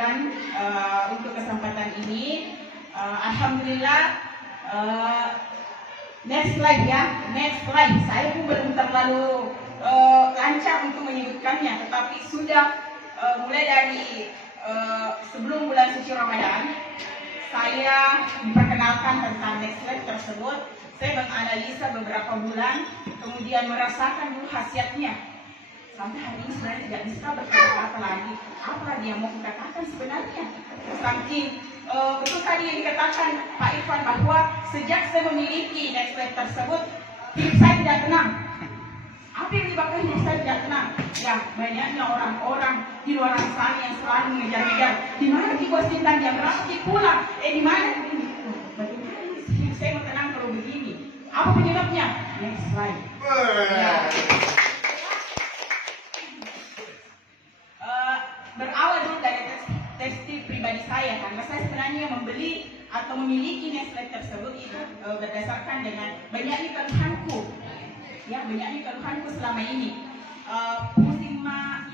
sampaikan untuk kesempatan ini. Alhamdulillah, next slide ya, next slide. Saya pun belum terlalu lancar untuk menyebutkannya, tetapi sudah mulai dari sebelum bulan suci Ramadan, saya diperkenalkan tentang next slide tersebut. Saya menganalisa beberapa bulan, kemudian merasakan dulu khasiatnya. Sampai hari ini sebenarnya tidak bisa berkata-kata lagi. Apa dia mau katakan sebenarnya? Saking betul tadi yang dikatakan Pak Irfan bahwa sejak saya memiliki next slide tersebut, hidup saya tidak tenang. Apa yang menyebabkan hidup saya tidak tenang? Ya, banyaknya orang-orang di luar sana yang selalu mengejar-ngejar. Di mana di bos bintang jam berapa di pulang? Di mana? Bagaimana hidup saya mau tenang kalau begini? Apa penyebabnya? Next slide. Ya. Berawal dulu dari tekstil pribadi saya, karena saya sebenarnya membeli atau memiliki next slide tersebut itu berdasarkan dengan banyaknya keluhanku. Ya, banyaknya keluhanku selama ini. Pusing mah,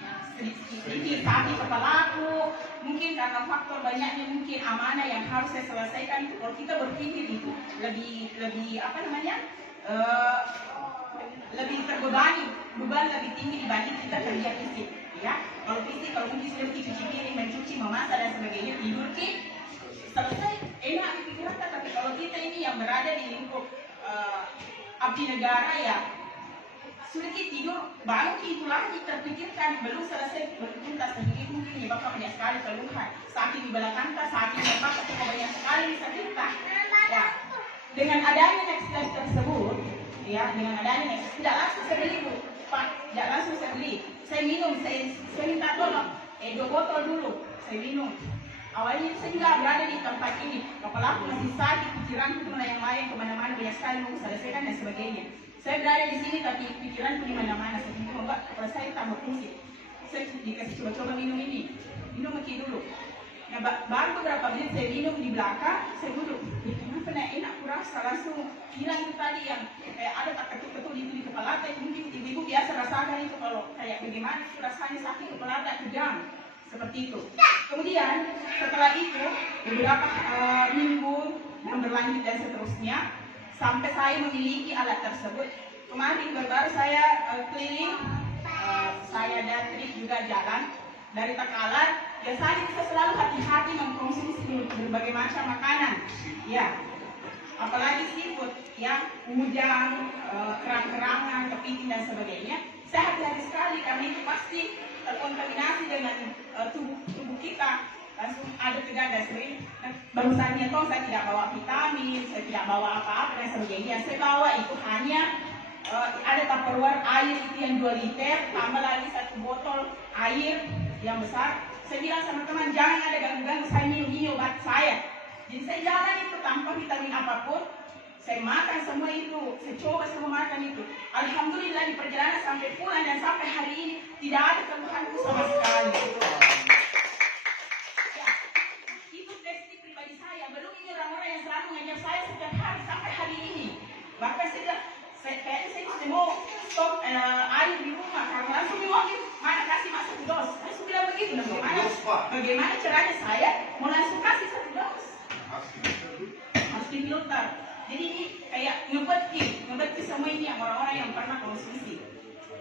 sedikit sakit kepalaku, mungkin karena faktor banyaknya mungkin amanah yang harus saya selesaikan. Kalau kita berpikir itu lebih apa namanya, lebih terbebani, beban lebih tinggi dibanding kita kerja fisik. Ya, kalau fisik, kalau mungkin sudah cuci piring, mencuci, memasak dan sebagainya, tidur selesai, enak di pikiran. Tapi kalau kita ini yang berada di lingkup abdi negara, ya sudah tidur, bangun itu lagi terpikirkan, belum selesai bertuntas sedikit mungkin menyebabkan banyak sekali keluhan, sakit di belakang, sakit lemak, atau banyak sekali bisa kita. Ya, dengan adanya next slide tersebut, ya, dengan adanya next, tidak langsung saya beli, Bu, Pak, tidak langsung saya beli, saya minum, saya minta tolong, 2 botol dulu, saya minum. Awalnya saya juga berada di tempat ini, kepala aku masih sakit, pikiranku melayang-layang kemana-mana, banyak sekali mau selesaikan dan sebagainya. Saya berada di sini tapi pikiranku di mana-mana. Saya ingin membuat kepala saya tambah pusing. Saya dikasih coba-coba minum ini, minum lagi dulu. Nah, baru beberapa menit saya minum di belakang, saya duduk. Kenapa enak kurasa langsung hilang itu tadi yang ada tak ketuk-ketuk di kepala. Mungkin ibu-ibu biasa rasakan itu kalau kayak bagaimana itu rasanya sakit kepala dan tegang. Seperti itu. Kemudian setelah itu beberapa minggu yang berlanjut dan seterusnya sampai saya memiliki alat tersebut. Kemarin baru saya keliling, saya dan Trik juga jalan dari Takalar. Biasanya kita selalu hati-hati mengkonsumsi berbagai macam makanan, ya, apalagi seafood, ya, udang, kerang-kerangan, kepiting dan sebagainya. Saya hati-hati sekali karena itu pasti terkontaminasi dengan tubuh kita, langsung ada tegang dan sebagainya. Barusannya toh saya tidak bawa vitamin, saya tidak bawa apa-apa dan sebagainya. Saya bawa itu hanya ada tupperware air itu yang 2 liter, tambah lagi 1 botol air yang besar. Saya bilang sama teman, jangan ada ganggu-ganggu, saya minum ini obat saya. Jadi saya jalan itu tanpa vitamin apapun. Saya makan semua itu, saya coba semua makan itu. Alhamdulillah di perjalanan sampai pulang dan sampai hari ini tidak ada keluhanku sama sekali. Ya, itu tekstil pribadi saya. Belum ini orang-orang yang selalu mengajar saya setiap hari sampai hari ini. Bahkan kayaknya saya sudah mau stok air di rumah karena langsung diomongin mana kasih masuk dos. Saya sudah bilang begitu. Bagaimana caranya saya mau langsung kasih 1 dos? Harus difilter. Jadi ini kayak ngebeti semua ini yang orang-orang yang pernah konsumsi.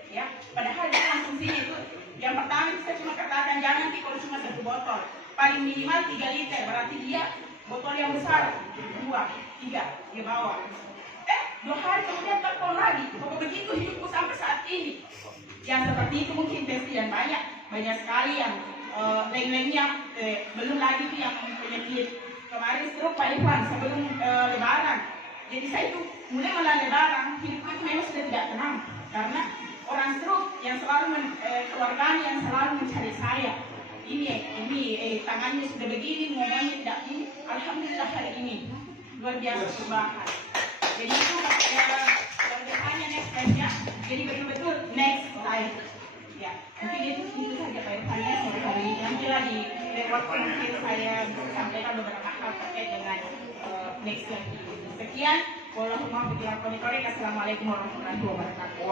Ya, padahal dia konsumsinya itu yang pertama kita cuma katakan jangan kalau cuma 1 botol, paling minimal 3 liter, berarti dia botol yang besar 2, 3 dia bawa. 2 hari kemudian terpon lagi. Pokok begitu hidupku sampai saat ini. Yang seperti itu mungkin yang banyak sekali yang lain-lainnya, belum lagi yang penyakit. Kemarin stroke Pak Irfan sebelum lebaran. Jadi saya itu mulai malam lebaran, hidupku itu memang sudah tidak tenang. Karena orang stroke yang selalu, keluarganya yang selalu mencari saya. Ini tangannya sudah begini, ngomongnya tidak ini. Alhamdulillah hari ini luar biasa perubahan. Jadi itu berdepannya next slide-nya. Jadi betul-betul next slide. Ya, mungkin itu saja Pak Irfan hari ini. Nanti lagi lewat mungkin saya sampaikan beberapa hal terkait dengan next slide. Sekian, wallahualam. Assalamualaikum warahmatullahi wabarakatuh.